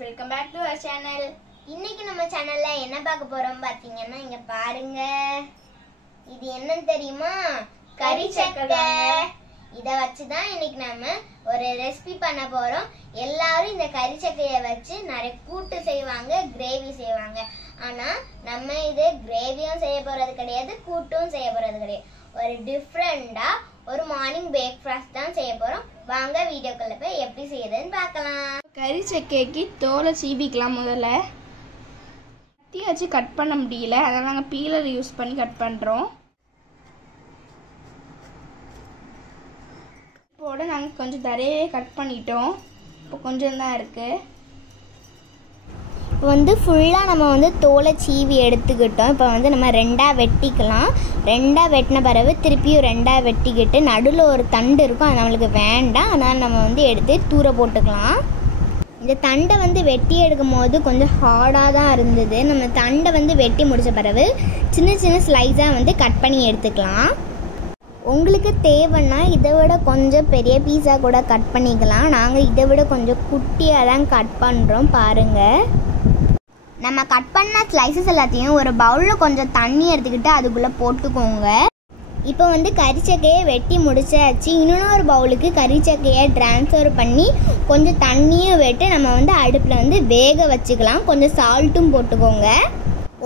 Welcome back to our channel. இன்னைக்கு நம்ம சேனல்ல என்ன பார்க்க போறோம் பாத்தீங்கன்னா இங்க பாருங்க. இது என்னன்னு தெரியுமா? கறி சக்கை. இத வச்சு தான் இன்னைக்கு நாம ஒரு ரெசிபி பண்ண போறோம். எல்லாரும் இந்த கறி சக்கையை வச்சு நிறைய கூட்டு செய்வாங்க, கிரேவி செய்வாங்க. ஆனா நம்ம இது கிரேவியும் செய்ய போறது கிடையாது, கூட்டும் செய்ய போறது கிடையாது. ஒரு டிஃபரெண்டா ஒரு மார்னிங் பிரேக்ஃபாஸ்ட் தான் செய்ய போறோம். வாங்க வீடியோக்குள்ள போய் எப்படி செய்யறதுன்னு பார்க்கலாம். கறி சக்கைக்கு தோலை சீவிக்கலாம். முதல்ல கத்தி வச்சு கட் பண்ண முடியல, அதனால நாங்கள் பீலர் யூஸ் பண்ணி கட் பண்ணுறோம். இப்போட நாங்கள் கொஞ்சம் தரையே கட் பண்ணிட்டோம். இப்போ கொஞ்சம் தான் இருக்குது. இப்போ வந்து ஃபுல்லாக நம்ம தோலை சீவி எடுத்துக்கிட்டோம். இப்போ நம்ம ரெண்டாக வெட்டிக்கலாம். ரெண்டாக வெட்டின பிறகு திருப்பியும் ரெண்டாக வெட்டிக்கிட்டு நடுவில் ஒரு தண்டு இருக்கும், அது நம்மளுக்கு வேண்டாம். அதனால் நம்ம எடுத்து தூர போட்டுக்கலாம். இந்த தண்டை வெட்டி எடுக்கும் போது கொஞ்சம் ஹார்டாக தான் இருந்தது. நம்ம தண்டை வெட்டி முடித்த பிறகு சின்ன சின்ன ஸ்லைஸாக கட் பண்ணி எடுத்துக்கலாம். உங்களுக்கு தேவைன்னா இதை விட கொஞ்சம் பெரிய பீஸாக கூட கட் பண்ணிக்கலாம். நாங்கள் இதை விட கொஞ்சம் குட்டியாக தான் கட் பண்ணுறோம். பாருங்கள், நம்ம கட் பண்ண ஸ்லைசஸ் எல்லாத்தையும் ஒரு பவுலில் கொஞ்சம் தண்ணி எடுத்துக்கிட்டு அதுக்குள்ளே போட்டுக்கோங்க. இப்போ கறிச்சக்கையை வெட்டி முடிச்சாச்சு. இன்னொரு பவுலுக்கு கறிச்சக்கையை ட்ரான்ஸ்ஃபர் பண்ணி கொஞ்சம் தண்ணியும் விட்டு நம்ம அடுப்பில் வேக வச்சுக்கலாம். கொஞ்சம் சால்ட்டும் போட்டுக்கோங்க.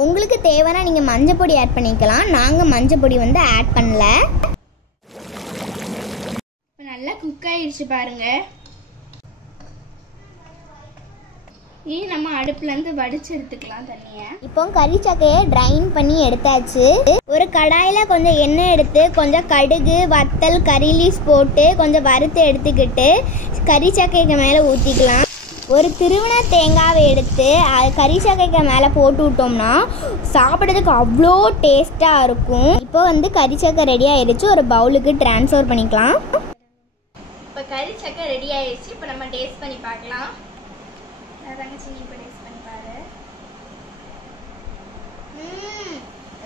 உங்களுக்கு தேவைன்னா நீங்கள் மஞ்சள் பொடி ஆட் பண்ணிக்கலாம். நாங்கள் மஞ்சள் பொடி ஆட் பண்ணல. இப்போ நல்லா குக் ஆயிடுச்சு பாருங்கள். நம்ம அடுப்புலேருந்து வடிச்சு எடுத்துக்கலாம் தண்ணியை. இப்போ கறி சக்கையை ட்ரைன் பண்ணி எடுத்தாச்சு. ஒரு கடாயில் கொஞ்சம் எண்ணெய் எடுத்து கொஞ்சம் கடுகு, வத்தல், கறி லீவ்ஸ் போட்டு கொஞ்சம் வறுத்து எடுத்துக்கிட்டு கறி சக்கைக்கு மேலே ஊற்றிக்கலாம். ஒரு திருவண்ண தேங்காவை எடுத்து கறி சக்கைக்கு மேலே போட்டு விட்டோம்னா சாப்பிட்றதுக்கு அவ்வளோ டேஸ்ட்டாக இருக்கும். இப்போ கறி சக்கை ரெடி ஆயிடுச்சு. ஒரு பவுலுக்கு ட்ரான்ஸ்ஃபர் பண்ணிக்கலாம். இப்போ கறி சக்கை ரெடி ஆயிடுச்சு. இப்போ நம்ம டேஸ்ட் பண்ணி பார்க்கலாம்.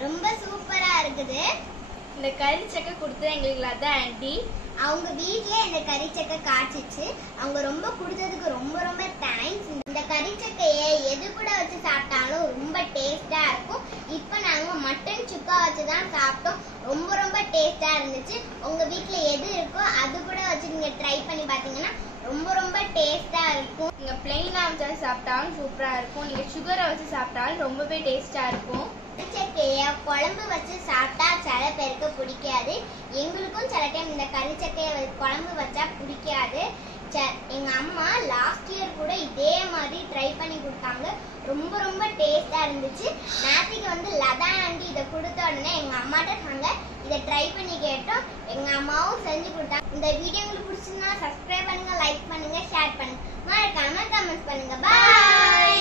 ரொம்ப சூப்பரா இருக்குது. இந்த கறி சக்கை கொடுத்து எங்களுக்கு லதா ஆண்டி அவங்க வீட்ல இந்த கறி சக்கை காய்ச்சிச்சு. அவங்க ரொம்ப கொடுத்ததுக்கு ரொம்ப ரொம்ப தேங்க்ஸ். இந்த கறி சக்கையை எது கூட வச்சு சாப்பிட்டாலும் ரொம்ப டேஸ்டா இருக்கும். இப்போ நாங்க மட்டன் சுக்கா வச்சு தான் சாப்பிட்டோம். ரொம்ப ரொம்ப டேஸ்டா இருந்துச்சு. உங்க வீட்ல எது இருக்கோ அது கூட வச்சு நீங்க ட்ரை பண்ணி பாத்தீங்கன்னா ரொம்ப ரொம்ப டேஸ்டா இருக்கும். நீங்க பிளெயினா வச்சு சாப்பிட்டாலும் சூப்பரா இருக்கும். நீங்க சுகரை வச்சு சாப்பிட்டாலும் ரொம்பவே டேஸ்டா இருக்கும். கறிச்சக்கைய குழம்பு வச்சு சாப்பிட்டா சில பேருக்கு பிடிக்காது. எங்களுக்கும் சில டைம் இந்த கறிச்சக்கைய குழம்பு வச்சா பிடிக்காது. எங்க அம்மா லாஸ்ட் இயர் கூட இதே மாதிரி ட்ரை பண்ணி கொடுத்தாங்க. ரொம்ப ரொம்ப டேஸ்டா இருந்துச்சு. நேத்திக்கு லதா ஆண்டி இதை கொடுத்த உடனே எங்க அம்மாட்ட நாங்க இதை ட்ரை பண்ணி கேட்டோம். எங்க அம்மாவும் செஞ்சு கொடுத்தாங்க. இந்த வீடியோ உங்களுக்கு பிடிச்சிருந்தா சப்ஸ்கிரைப் பண்ணுங்க, லைக் பண்ணுங்க, ஷேர் பண்ணுங்க, மறக்காம கமெண்ட் பண்ணுங்க. பாய்.